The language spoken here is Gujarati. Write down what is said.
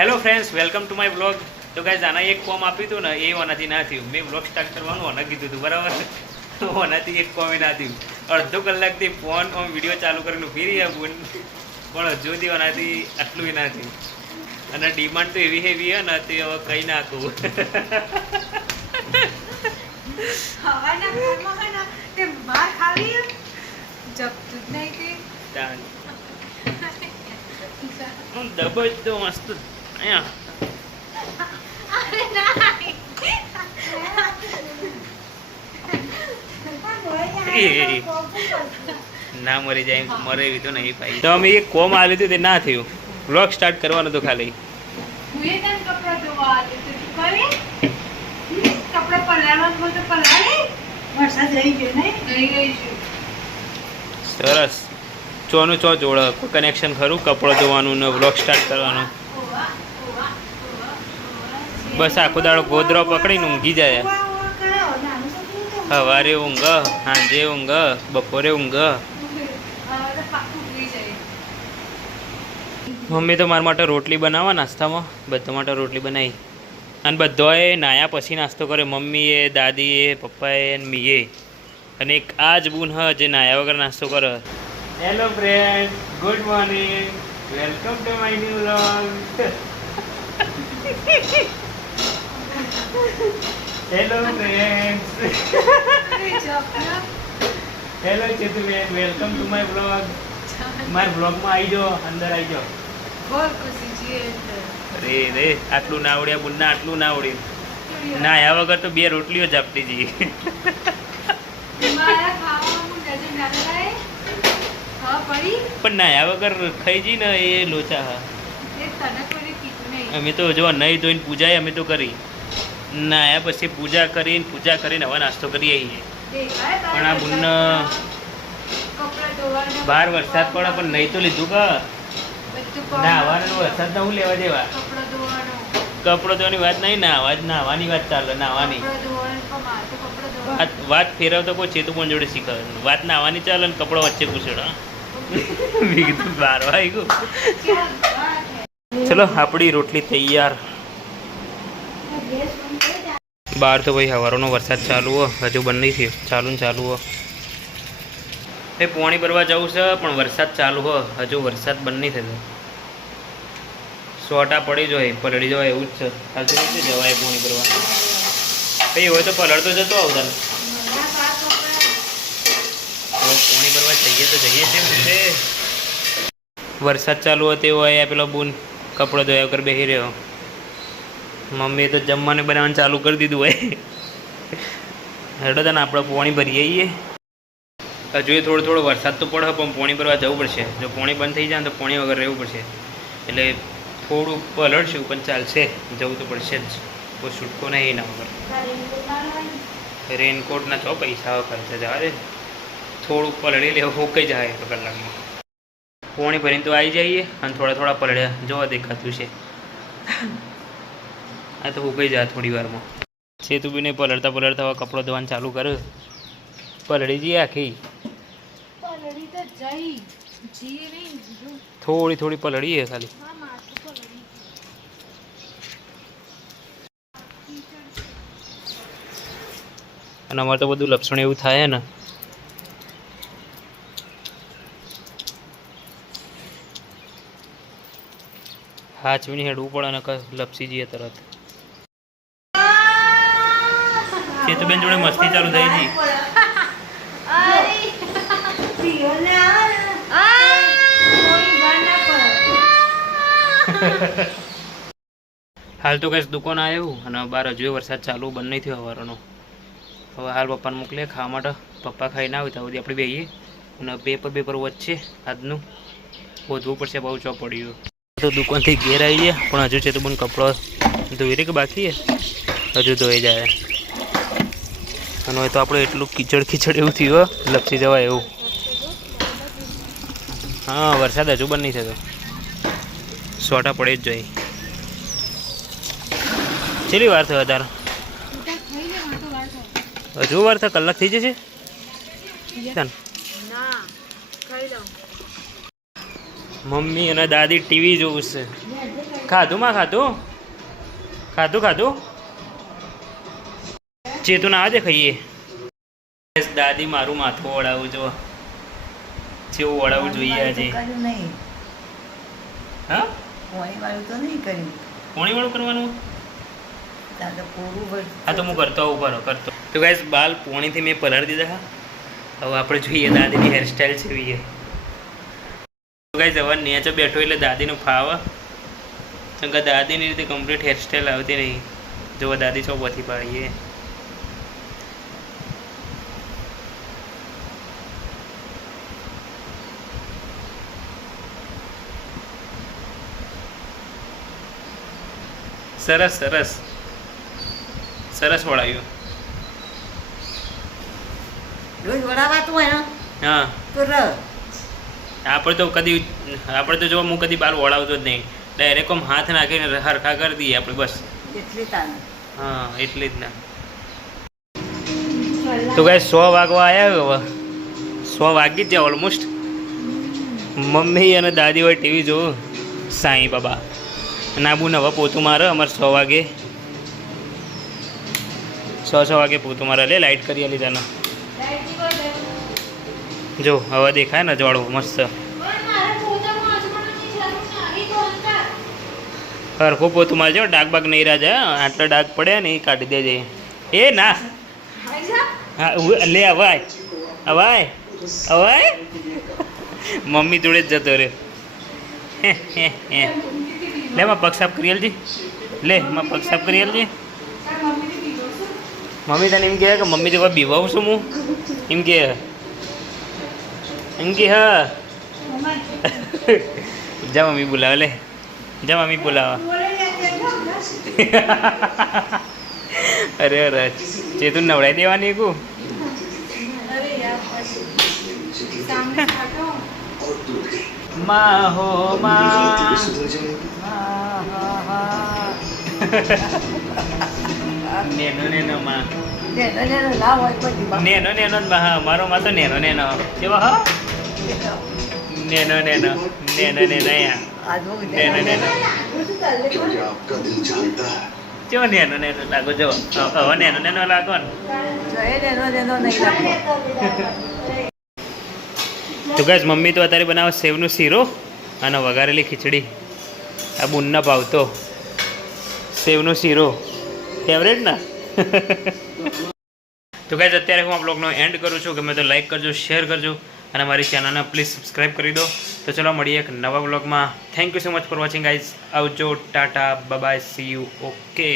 Hello friends, welcome to my vlog. તો ગાઈઝ આના એક કોમ આપ્યું હતું ને, એ ઓનાથી ના થયું. મેં વ્લોગ સ્ટાર્ટ કરવાનું ઓના કીધું હતું, બરાબર. ઓનાથી એક કોમે ના થયું. અડધો કલાકથી ફોન વિડીયો ચાલુ કરીને ઊભી રહી પણ હજુ સુધી ઓનાથી આટલું ના થયું. અને ડિમાન્ડ તો એવી હેવી હે ને તે હવે કંઈ ના કહું. દબજ તો મસ્ત ના મરી જાય મરે એવી તો નહીં ભાઈ. તો અમે એક કોમ આ લીધું તે ના થયું. વ્લોગ સ્ટાર્ટ કરવાનું તો ખાલી સરસ. ચોનું ચો જોડે કોઈ કનેક્શન ખરું? કપડો ધોવાનું ને વ્લોગ સ્ટાર્ટ કરવાનું. બસ આખો દાડો ગોદરો પકડીને ઊંઘી જાય. સવારે ઊંઘ, સાંજે ઊંઘ, બપોરે ઊંઘ. મમ્મી તો મારા માટે રોટલી બનાવવા નાસ્તામાં બધા માટે રોટલી બનાવી. અને બધાએ નાયા પછી નાસ્તો કરે. મમ્મીએ, દાદીએ, પપ્પાએ અને મીએ. અને એક આ જ બૂન હ જે નાયા વગર નાસ્તો કરે. Hello friend, good morning, welcome to my new vlog. Hello friend, hello Chetuben, welcome to my vlog. મારા વ્લોગમાં આવી જાઓ, અંદર આવી જાઓ. અરે રે, આટલું ના આવડ્યા બુનના, આટલું ના આવડ્યું. ના આયા વગર તો 2 રોટલીઓ જ આપતી જઈએ. પણ ના આયા વગર ખાઈ જઈ ને એ લોચા હા. અમે તો જો નહીં ધોઈને પૂજા અમે તો કરી. ના આયા પછી પૂજા કરીને હવે નાસ્તો કરી આવીએ. પણ આ બુન બહાર વરસાદ પડે પણ નહીં તો લીધું કા. નાહવાનો વરસાદ તો હું લેવા દેવા. કપડો ધોવાની વાત નહીં, નાહવાની વાત ચાલે. નાહવાની વાત ફેરવતો કોઈ ચેતુ પણ જોડે શીખવે. વાત નાહવાની ચાલે ને કપડો વચ્ચે પૂછેડો. ચલો આપણી રોટલી તૈયાર. બહાર તો ભાઈ હવારોનો વરસાદ ચાલુ હો, હજુ બંધ નહીં થયો. ચાલુ હો. એ પાણી ભરવા જવું છે પણ વરસાદ ચાલુ હો, હજુ વરસાદ બંધ નહીં થયો. સોટા પડી જાય, પલળી જવાય એવું જ છે. ચાલતું નથી જવાય પાણી ભરવા. ભાઈ હોય તો પલળતો જતો આવતા ને. પાણી ભરવા જઈએ તો જઈએ છે. વરસાદ ચાલુ હતો હોય પેલો બૂન કપડો ધોયા વગર બેસી રહ્યો. મમ્મીએ તો જમવાનું બનાવવાનું ચાલુ કરી દીધું હોય. હેડો તને આપણે પાણી ભરીએ આવીએ. હજુ એ થોડો વરસાદ તો પડે પણ પાણી ભરવા જવું પડશે. જો પાણી બંધ થઈ જાય તો પાણી વગર રહેવું પડશે. એટલે થોડું પલળશું પણ ચાલશે, જવું તો પડશે જ. કોઈ છૂટકો નહીં એના વગર. રેનકોટના ચો પૈસા ખર્ચે જવા દે. થોડું પલળી લે, હોકાઈ જાય તો કલાકમાં. પાણી ભરીને તો આવી જઈએ અને થોડા પલળ્યા જોવા દેખાતું છે. આ તો હોકાઈ જાય થોડી વારમાં. સેતુબીને પલળતા હવે કપડો ધોવાનું ચાલુ કર્યો. પલળી જઈએ આખી. થોડી પલળીએ ખાલી. અને અમારે તો બધું લપસણ એવું થાય ને. હાચવીને હેડવું પડે ને લપસી જઈએ તરત. ચેતુબેન જોડે મસ્તી ચાલુ થઈ ગઈ. હાલ તો કઈ દુકાન આવ્યું અને બહાર હજુ વરસાદ ચાલુ બંધ નહીં થયો હવારનો. હવે હાલ પપ્પાને મોકલીએ ખાવા માટે. પપ્પા ખાઈ ના હોય તો બધી આપણે બેહીએ. અને પેપર વચ્ચે આજનું શોધવું પડશે. બહુ ચો પડ્યું તો દુકાનથી ઘેર આવી ગયા પણ હજુ છે તો બંને કપડો ધોઈ રહી કે બાકી હજુ ધોઈ જાય. અને હોય તો આપણે એટલું કીચડ એવું થયું લપસી જવાય એવું. હા, વરસાદ હજુ બંધ નહીં થતો. સોટા પડે જ જોઈએ. છેલ્લી વાર થયો તાર? હજુ વાર થાય? કલાક થઈ જશે. મમ્મી અને દાદી ટીવી જોવું છે. ખાધું માં ખાધું ખાધું ખાધું ચેતું ના આજે ખાઈએ. દાદી મારું માથું ઓળાવું જો જેવું ઓળાવવું જોઈએ આજે. હા પોણી વાળું કરવાનું. હા તો હું કરતો આવું કરો કરતો. તો ગાઈસ બાલ પોણીથી મેં પલાળી દીધા. હવે આપણે જોઈએ દાદીની હેરસ્ટાઈલ છે. તો ગાઈસ હવે નેચે બેઠો એટલે દાદીનું ફાવે. કારણ કે દાદીની રીતે કમ્પ્લીટ હેરસ્ટાઈલ આવતી નહીં. જો દાદી ચોપથી પાડીએ. સરસ સરસ સરસ વળાવ્યું. હા આપણે તો કદી આપણે તો જો હું કદી બાલ વળાવતો જ નહીં. ડાયરેક્ટ આમ હાથ નાખીને હરખા કરી દઈએ આપણે બસ. હા એટલી જ ના. તો ગાઈસ 100 વાગવા આવ્યા. હવે 100 વાગી જ જાય ઓલમોસ્ટ. મમ્મી અને દાદી હોય ટીવી જોવું. સાંઈ બાબા નાબુ હવે પોતું મારે. અમારે 100 વાગે 6 વાગે પોતું મારે. લે લાઇટ કરી આલી તને. જો હવે દેખાય ને જોડો મસ્ત. હરખું પોતું મારજો. ડાક બાગ નહીં રાજા. આટલા ડાક પડ્યા ને એ કાઢી દેજે. એ ના હા લે અવાય અવાય અવાય. મમ્મી જોડે જ જતો રહ્યો. લે માં પગ સાફ કરી આલજી. લે માં પગ સાફ કરી આલજી. મમ્મી તને એમ કહે કે મમ્મી તો બીવાવું છું હું એમ કે હા. જા મમ્મી બોલાવે. લે જા મમ્મી બોલાવા. અરે અરે ચેતું નવડાવી દેવાની કુ. માં હો માં નેનો નેનો માં નેનો નેનો હા મારો માં તો નેનો નેનો કેવા હા nano nano nano nano nano nano જો નેનો નેનો લાગો. જો હવે નેનો નેનો લાગો ને. તો ગાઈસ મમ્મી તો અત્યારે બનાવે સેવનો શીરો અને વઘારેલી ખીચડી. આ બુનના ભાવતો સેવનો શીરો ફેવરેટ ને. તો ગાઈસ અત્યારે હું આ બ્લોગનો એન્ડ કરું છું. ગમે તો લાઈક કરજો, શેર કરજો અને મારી ચેનલને પ્લીઝ સબસ્ક્રાઈબ કરી દો. તો ચલો મળીએ એક નવા બ્લોગમાં. Thank you so much for watching guys. આવજો, tata, bye bye, see you. Okay.